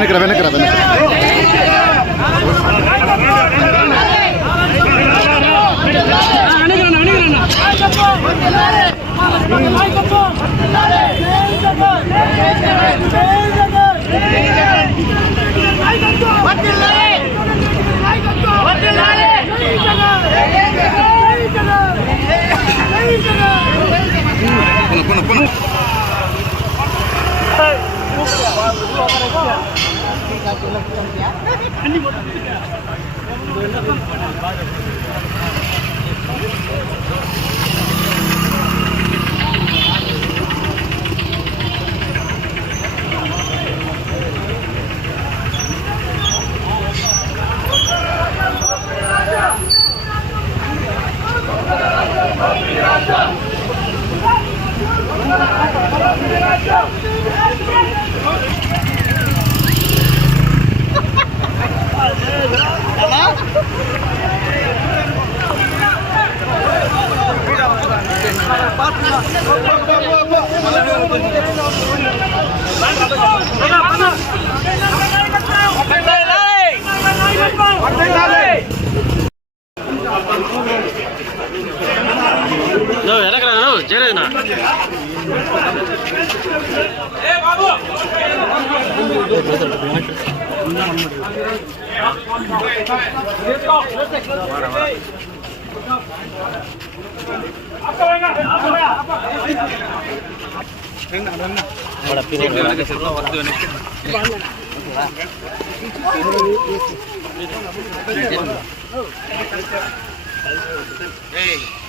వెనకరా వెనకరా వెనకరా పొను పొను పొను Thank you.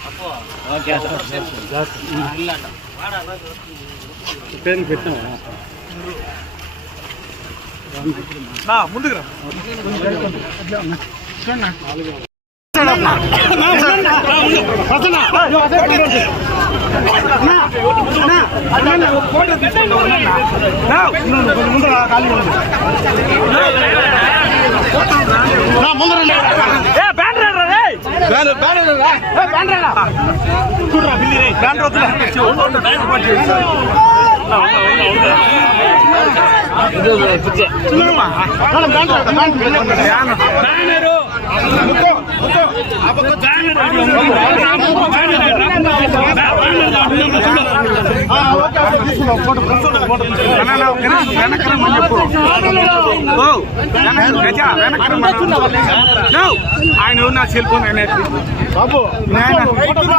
அப்போ. பேருக்கு பெற்ற ముందర బ్యానర్ బ్యానర్ బ్యానర్ చూడరా బిల్లి బ్యానర్ వద్దు ఆయన నా సెల్ ఫోన్ ఆయన బాబు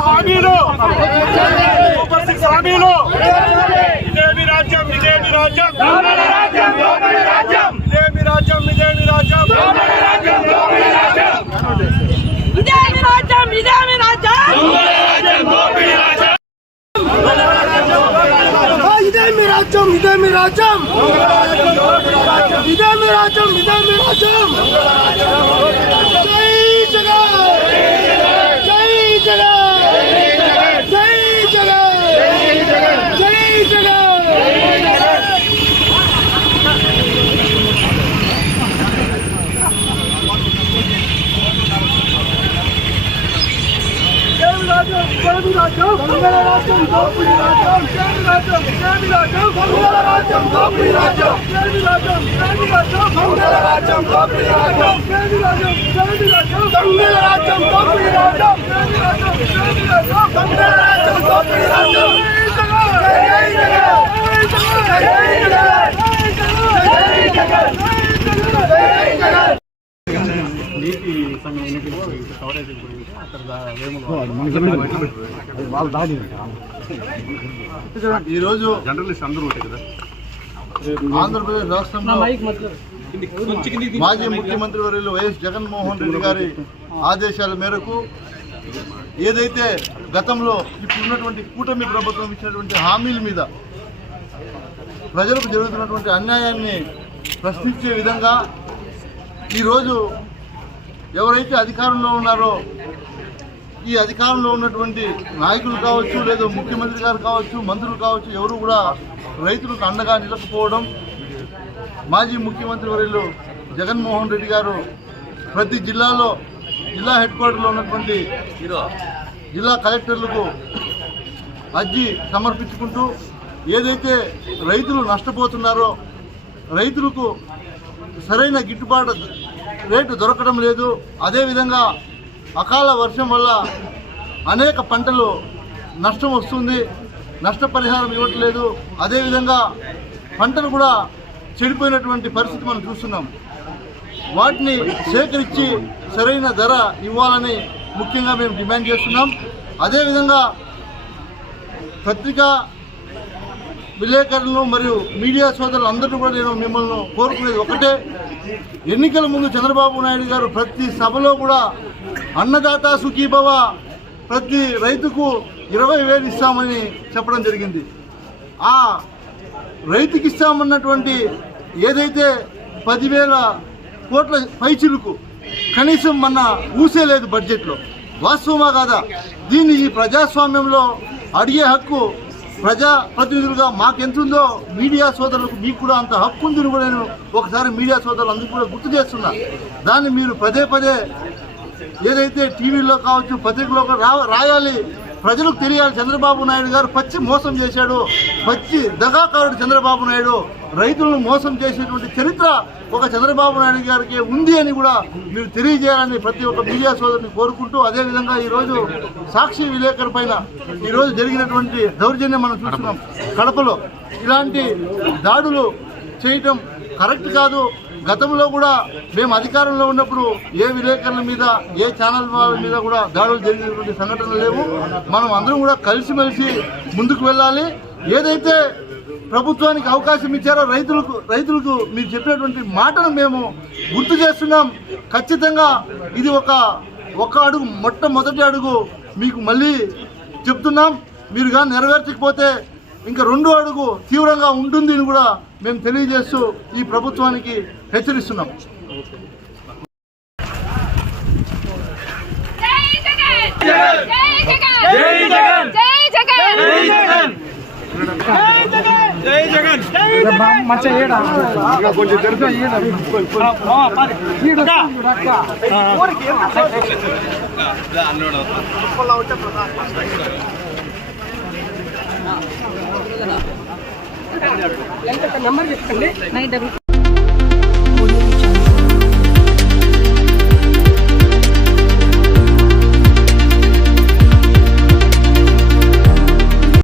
హామీలు సూపర్ సిక్స్ హామీలు ఇదేమి రాజ్యం ఇదేమి ఇదే మీ రాజ్యం. ఇదే మీ రాజ్యం ఇదే మీ రాజ్యం. జై జగన్. జై జగన్. జై జగన్. దోపిడీ రాజ్యం కేమి రాజ్యం కేమి రాజ్యం సంగుల రాజ్యం దోపిడీ రాజ్యం కేమి రాజ్యం కేమి రాజ్యం సంగుల రాజ్యం దోపిడీ రాజ్యం కేమి రాజ్యం కేమి రాజ్యం సంగుల రాజ్యం దోపిడీ రాజ్యం కేమి రాజ్యం కేమి రాజ్యం నీటి సంఘం ఎన్నికల కవరేజ్ గురించి అక్కడ వాళ్ళు దాడి ఈరోజు జర్నలిస్ట్ అందరూ ఉంటాయి కదా? ఆంధ్రప్రదేశ్ రాష్ట్రంలో మాజీ ముఖ్యమంత్రి వర్యులు వైఎస్ జగన్మోహన్ రెడ్డి గారి ఆదేశాల మేరకు ఏదైతే గతంలో ఇప్పుడున్నటువంటి కూటమి ప్రభుత్వం ఇచ్చినటువంటి హామీల మీద ప్రజలకు జరుగుతున్నటువంటి అన్యాయాన్ని ప్రశ్నించే విధంగా ఈరోజు ఎవరైతే అధికారంలో ఉన్నారో ఈ అధికారంలో ఉన్నటువంటి నాయకులు కావచ్చు లేదా ముఖ్యమంత్రి గారు కావచ్చు మంత్రులు కావచ్చు ఎవరు కూడా రైతులకు అండగా నిలకపోవడం మాజీ ముఖ్యమంత్రి వర్యులు జగన్మోహన్ రెడ్డి గారు ప్రతి జిల్లాలో జిల్లా హెడ్ క్వార్టర్లో ఉన్నటువంటి జిల్లా కలెక్టర్లకు అర్జీ సమర్పించుకుంటూ ఏదైతే రైతులు నష్టపోతున్నారో రైతులకు సరైన గిట్టుబాటు రేటు దొరకడం లేదు. అదేవిధంగా అకాల వర్షం వల్ల అనేక పంటలు నష్టం వస్తుంది నష్టపరిహారం ఇవ్వట్లేదు. అదేవిధంగా పంటలు కూడా చెడిపోయినటువంటి పరిస్థితి మనం చూస్తున్నాం. వాటిని సేకరించి సరైన ధర ఇవ్వాలని ముఖ్యంగా మేము డిమాండ్ చేస్తున్నాం. అదేవిధంగా పత్రికా విలేకరులను మరియు మీడియా సోదరులు అందరూ కూడా నేను మిమ్మల్ని కోరుకునేది ఒకటే. ఎన్నికల ముందు చంద్రబాబు నాయుడు గారు ప్రతి సభలో కూడా అన్నదాత సుఖీభవ ప్రతి రైతుకు ఇరవై వేలు ఇస్తామని చెప్పడం జరిగింది. ఆ రైతుకి ఇస్తామన్నటువంటి ఏదైతే పదివేల కోట్ల పైచిలుకు కనీసం మన ఊసేలేదు బడ్జెట్లో. వాస్తవమా కాదా? దీన్ని ఈ ప్రజాస్వామ్యంలో అడిగే హక్కు ప్రజా ప్రతినిధులుగా మాకెంతుందో మీడియా సోదరులకు మీకు కూడా అంత హక్కు ఉందని కూడా నేను ఒకసారి మీడియా సోదరులు అందరికీ కూడా గుర్తు చేస్తున్నా. దాన్ని మీరు పదే పదే ఏదైతే టీవీలో కావచ్చు పత్రికలో రాయాలి. ప్రజలకు తెలియాలి. చంద్రబాబు నాయుడు గారు పచ్చి మోసం చేశాడు. పచ్చి దగాకారుడు చంద్రబాబు నాయుడు. రైతులను మోసం చేసేటువంటి చరిత్ర ఒక చంద్రబాబు నాయుడు గారికి ఉంది అని కూడా మీరు తెలియజేయాలని ప్రతి ఒక్క మీడియా సోదరుని కోరుకుంటూ అదేవిధంగా ఈరోజు సాక్షి విలేకరు పైన ఈరోజు జరిగినటువంటి దౌర్జన్యం మనం చూస్తున్నాం. కడపలో ఇలాంటి దాడులు చేయటం కరెక్ట్ కాదు. గతంలో కూడా మేము అధికారంలో ఉన్నప్పుడు ఏ విలేకరుల మీద ఏ ఛానల్ మీద కూడా దాడులు జరిగినటువంటి సంఘటనలు లేవు. మనం అందరం కూడా కలిసిమెలిసి ముందుకు వెళ్ళాలి. ఏదైతే ప్రభుత్వానికి అవకాశం ఇచ్చారో రైతులకు రైతులకు మీరు చెప్పినటువంటి మాటను మేము గుర్తు చేస్తున్నాం. ఖచ్చితంగా ఇది ఒక ఒక అడుగు మొట్టమొదటి అడుగు మీకు మళ్ళీ చెప్తున్నాం. మీరు కానీ నెరవేర్చకపోతే ఇంకా రెండో అడుగు తీవ్రంగా ఉంటుంది అని కూడా మేము తెలియజేస్తూ ఈ ప్రభుత్వానికి హెచ్చరిస్తున్నాం. కొంచెం జగన్